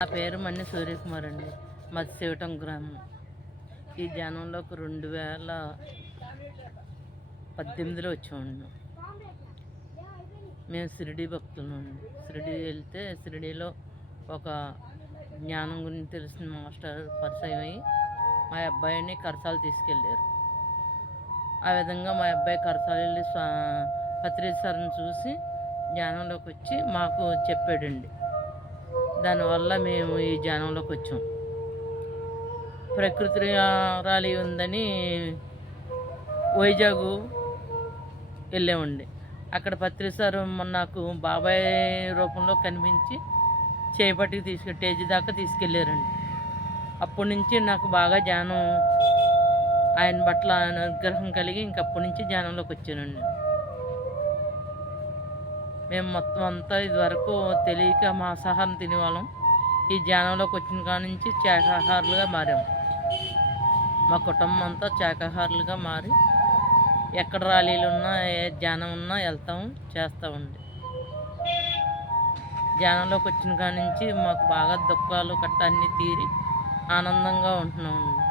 నా పేరు మన్ని సూర్యకుమార్ అండి. మాది శివటం గ్రామం. ఈ ధ్యానంలోకి 2018లో వచ్చామండి. మేము షిరిడీ భక్తులండి. షిరిడీ వెళ్తే షిరిడీలో ఒక జ్ఞానం గురించి తెలిసిన మాస్టర్ పరిచయం అయ్యి మా అబ్బాయిని కరసాలు తీసుకెళ్ళారు. ఆ విధంగా మా అబ్బాయి కరసాలు వెళ్ళి పత్రిసారిని చూసి జ్ఞానంలోకి వచ్చి మాకు చెప్పాడండి. దానివల్ల మేము ఈ ధ్యానంలోకి వచ్చాం. ప్రకృతి ర్యాలీ ఉందని వైజాగ్ వెళ్ళామండి. అక్కడ పత్రిసారు నాకు బాబాయ్ రూపంలో కనిపించి చేపట్టుకు స్టేజ్ దాకా తీసుకెళ్ళారండి. అప్పటి నుంచి నాకు బాగా ధ్యానం, ఆయన పట్ల అనుగ్రహం కలిగి ఇంకప్పటి నుంచి ధ్యానంలోకి వచ్చానండి. మేము మొత్తం అంతా ఇదివరకు తెలియక మాంసాహారం తినేవాళ్ళం. ఈ ధ్యానంలోకి వచ్చిన కాడ నుంచి శాకాహారులుగా మారాము. మా కుటుంబం అంతా శాకాహారులుగా మారి ఎక్కడ ర్యాలీలు ఉన్నా ఏ ధ్యానం ఉన్నా వెళ్తాము, చేస్తామండి. ధ్యానంలోకి వచ్చిన కాడ నుంచి మాకు బాగా దుఃఖాలు అన్నీ తీరి ఆనందంగా ఉంటున్నామండి.